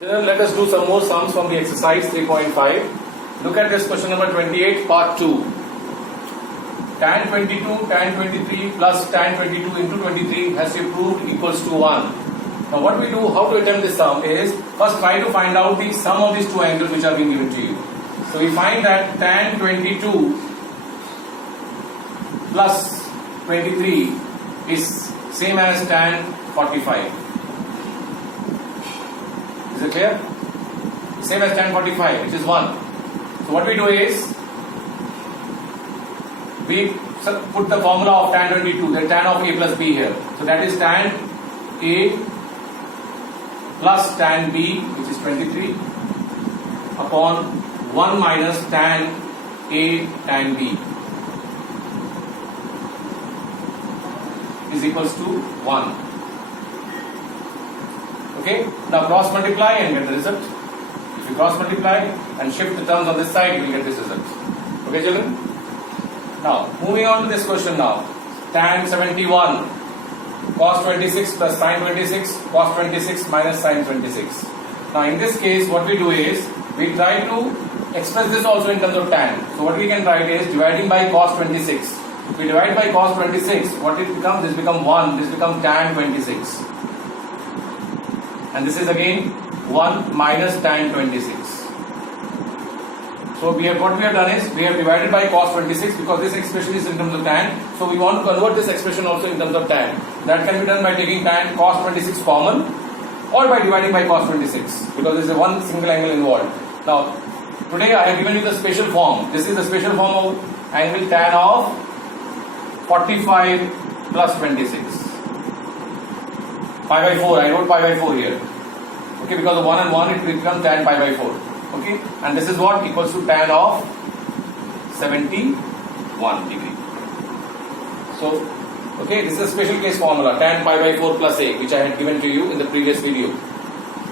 Children, let us do some more sums from the exercise 3.5. Look at this question number 28, part 2. Tan 22, tan 23 plus tan 22 into 23 has to be proved equals to 1. Now what we do, how to attempt this sum is, first try to find out the sum of these two angles which are being given to you. So we find that tan 22 plus 23 is same as tan 45. Is it clear? Same as tan 45, which is 1. So what we do is, we put the formula of tan 22, the tan of a plus b here. So that is tan a plus tan b, which is 23, upon 1 minus tan a tan b is equals to 1. Okay, now cross multiply and get the result. If you cross multiply and shift the terms on this side, you will get this result. Okay, children? Now, moving on to this question now. Tan 71, cos 26 plus sin 26, cos 26 minus sin 26. Now, in this case, what we do is, we try to express this also in terms of tan. So, what we can write is, dividing by cos 26. If we divide by cos 26, what it becomes? This becomes 1, this becomes tan 26. And this is again 1 minus tan 26. So what we have done is, we have divided by cos 26 because this expression is in terms of tan. So we want to convert this expression also in terms of tan. That can be done by taking tan cos 26 common, or by dividing by cos 26, because there is one single angle involved. Now today I have given you the special form. This is the special form of angle tan of 45 plus 26. Pi by 4, I wrote pi by 4 here. Okay, because of 1 and 1 it becomes tan pi by 4. Okay, and this is what equals to tan of 71 degree. So, okay, this is a special case formula, tan pi by 4 plus a, which I had given to you in the previous video.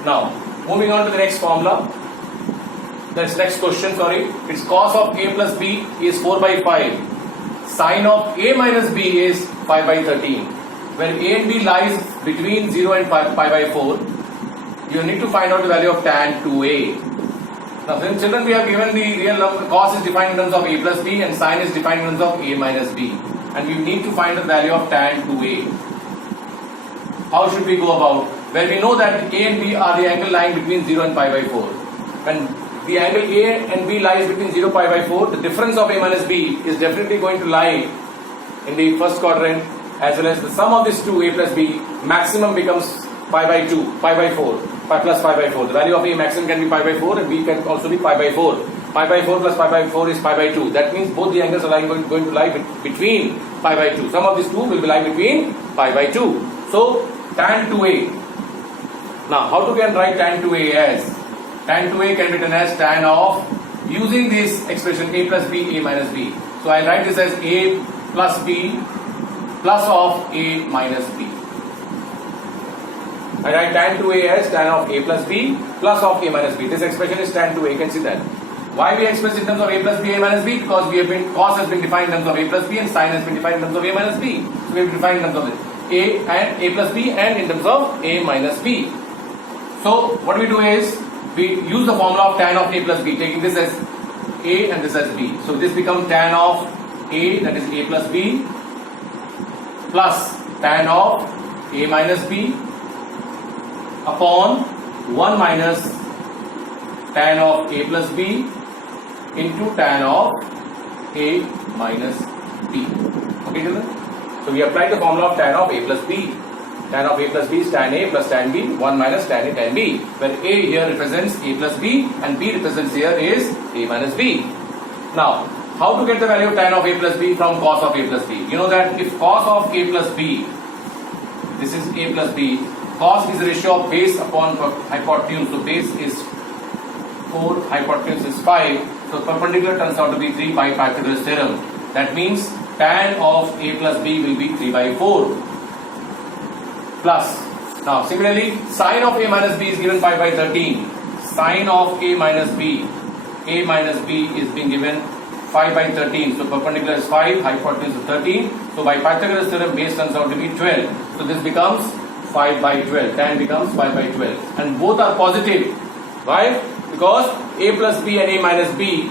Now, moving on to the next formula. This next question, it's cos of a plus b is 4 by 5. Sin of a minus b is 5 by 13. Where a and b lies between 0 and pi by 4, you need to find out the value of tan 2a. Now, since children, we have given the real number, cos is defined in terms of a plus b and sin is defined in terms of a minus b. And we need to find the value of tan 2a. How should we go about? Well, we know that a and b are the angle lying between 0 and pi by 4. When the angle a and b lies between 0 and pi by 4, the difference of a minus b is definitely going to lie in the first quadrant, as well as the sum of these two, a plus b, maximum becomes pi by 2, pi by 4, pi plus pi by 4. The value of a maximum can be pi by 4 and b can also be pi by 4. Pi by 4 plus pi by 4 is pi by 2. That means both the angles are going to lie between pi by 2. Sum of these two will be lie between pi by 2. So, tan 2a. Now, how to can write tan 2a as? Tan 2a can be written as tan of, using this expression a plus b, a minus b. So, I write this as a plus b plus of a minus b. I write tan 2a as tan of a plus b plus of a minus b. This expression is tan 2a, you can see that. Why we express in terms of a plus b, a minus b? Because cos has been defined in terms of a plus b and sin has been defined in terms of a minus b. So we have defined in terms of a and a plus b and in terms of a minus b. So what we do is, we use the formula of tan of a plus b, taking this as a and this as b. So this becomes tan of a, that is a plus b, plus tan of a minus b upon 1 minus tan of a plus b into tan of a minus b. Okay, children? So we apply the formula of tan of a plus b. Tan of a plus b is tan a plus tan b, 1 minus tan a tan b, where a here represents a plus b and b represents here is a minus b. Now, how to get the value of tan of a plus b from cos of a plus b? You know that if cos of a plus b, this is a plus b, cos is the ratio of base upon hypotenuse. So base is 4, hypotenuse is 5. So perpendicular turns out to be 3 by Pythagoras theorem. That means tan of a plus b will be 3 by 4. Plus, now similarly, sin of a minus b is given 5 by 13. Sin of a minus b is being given 5 by 13. So perpendicular is 5, hypotenuse is 13. So by Pythagoras theorem, base turns out to be 12. So this becomes 5 by 12. Tan becomes 5 by 12. And both are positive. Why? Because a plus b and a minus b,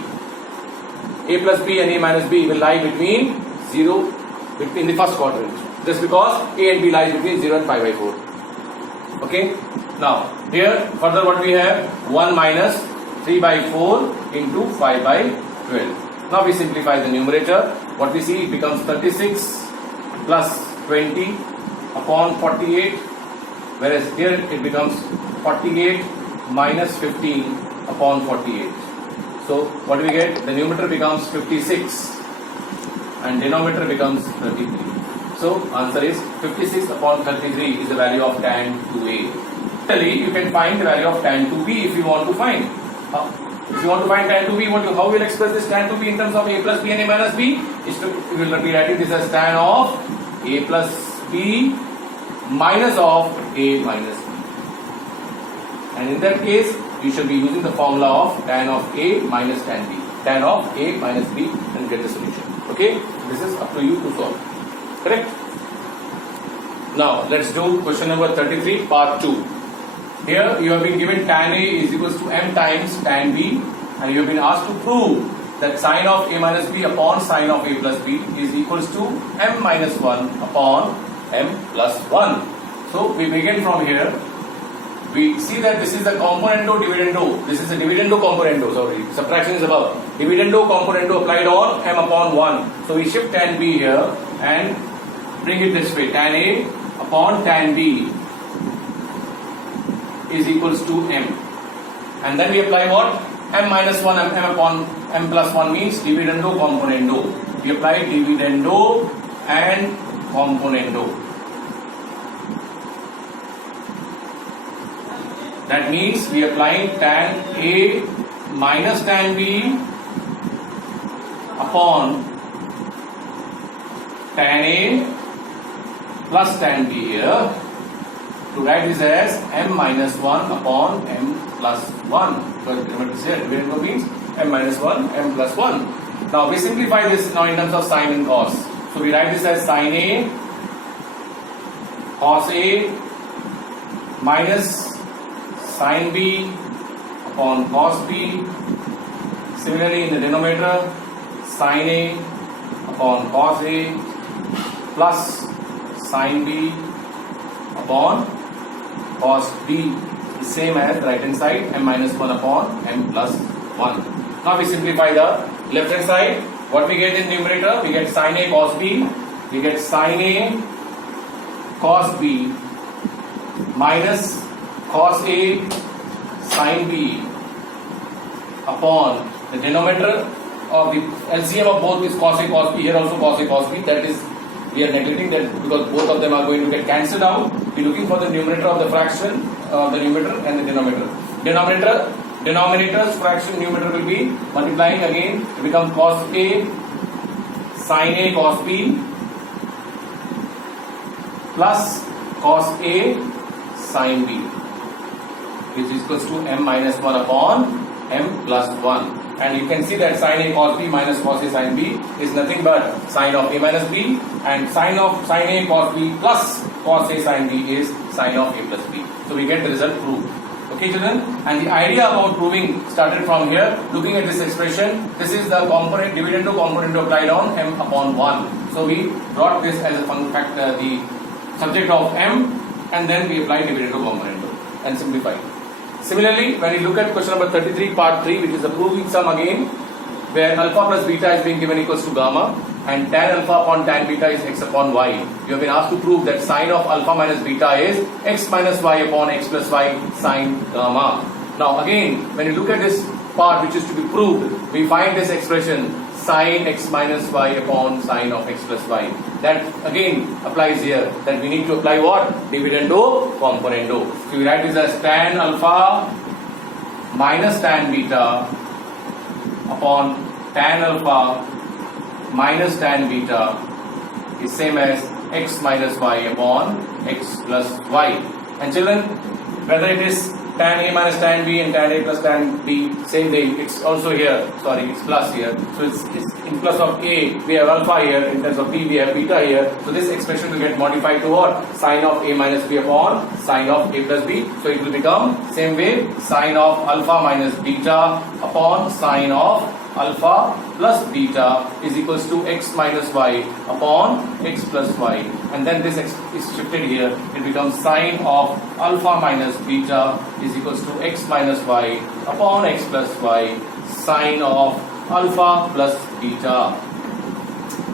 a plus b and a minus b will lie between 0, in the first quadrant. Just because a and b lies between 0 and 5 by 4. Okay? Now, here further what we have? 1 minus 3 by 4 into 5 by 12. Now we simplify the numerator. What we see, it becomes 36 plus 20 upon 48, whereas here it becomes 48 minus 15 upon 48. So what do we get? The numerator becomes 56 and denominator becomes 33. So answer is 56 upon 33 is the value of tan 2a. Actually, you can find the value of tan 2b if you want to find. If you want to find tan 2b, how will express this tan 2b in terms of a plus b and a minus b? We will be writing this as tan of a plus b minus of a minus b. And in that case, you should be using the formula of tan of a minus tan b. Tan of a minus b and get the solution. Okay? This is up to you to solve. Correct? Now, let's do question number 33, part 2. Here, you have been given tan a is equals to m times tan b, and you have been asked to prove that sine of a minus b upon sine of a plus b is equals to m minus 1 upon m plus 1. So, we begin from here. We see that this is the componendo dividendo. This is the dividendo componendo. Sorry, subtraction is above. Dividendo componendo applied on m upon 1. So, we shift tan b here and bring it this way. Tan a upon tan b is equals to m, and then we apply what? M minus 1 m upon m plus 1 means dividendo componendo. We apply dividendo and componendo. That means we apply tan a minus tan b upon tan a plus tan b here. To write this as m minus 1 upon m plus 1. Because remember this here, dividendo means m minus 1, m plus 1. Now we simplify this now in terms of sine and cos. So we write this as sine a cos a minus sine b upon cos b. Similarly in the denominator, sine a upon cos a plus sine b upon cos b is same as the right hand side, m minus 1 upon m plus 1. Now we simplify the left hand side. What we get in numerator? We get sine a cos b. We get sine a cos b minus cos a sine b upon the denominator of the LCM of both is cos a cos b. Here also cos a cos b. That is, we are neglecting that because both of them are going to get cancelled out. We are looking for the numerator of the fraction, the numerator and the denominator. Denominator's fraction numerator will be multiplying again. It becomes cos a sine a cos b plus cos a sine b, which is equals to m minus 1 upon m plus 1. And you can see that sine a cos b minus cos a sine b is nothing but sine of a minus b, and sine a cos b plus cos a sine b is sine of a plus b. So we get the result proved. Okay, children? And the idea about proving started from here. Looking at this expression, this is the component dividendo componendo applied on m upon 1. So we brought this as a fun fact, the subject of m, and then we apply dividendo componendo and simplify. Similarly, when you look at question number 33, part 3, which is the proving sum again, where alpha plus beta is being given equals to gamma, and tan alpha upon tan beta is x upon y. You have been asked to prove that sine of alpha minus beta is x minus y upon x plus y sine gamma. Now again, when you look at this part which is to be proved, we find this expression sine x minus y upon sine of x plus y. That again applies here, that we need to apply what? Dividendo componendo. So we write this as tan alpha minus tan beta upon tan alpha minus tan beta is same as x minus y upon x plus y. And children, whether it is tan A minus tan B and tan A plus tan B, same thing. It's also here, sorry, it's plus here. So it's in plus of A, we have alpha here, in terms of B, we have beta here. So this expression will get modified to what? Sine of A minus B upon sine of A plus B. So it will become same way, sine of alpha minus beta upon sine of alpha plus beta is equals to x minus y upon x plus y, and then this is shifted here. It becomes sine of alpha minus beta is equals to x minus y upon x plus y sine of alpha plus beta.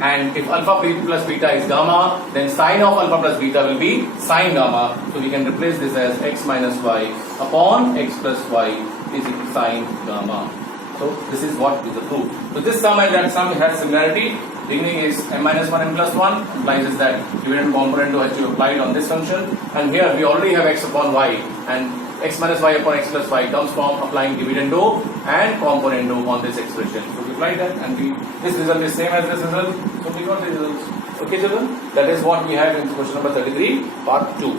And if alpha plus beta is gamma, then sine of alpha plus beta will be sine gamma. So we can replace this as x minus y upon x plus y is equal to sine gamma. So this is what is the proof. So this sum and that sum has similarity. Beginning is m minus 1 m plus 1 implies is that dividend component has to be applied on this function, and here we already have x upon y, and x minus y upon x plus y comes from applying dividendo and componendo on this expression. So we apply that, and this result is same as this result. So we got the results. Okay children, that is what we have in question number 33 part 2.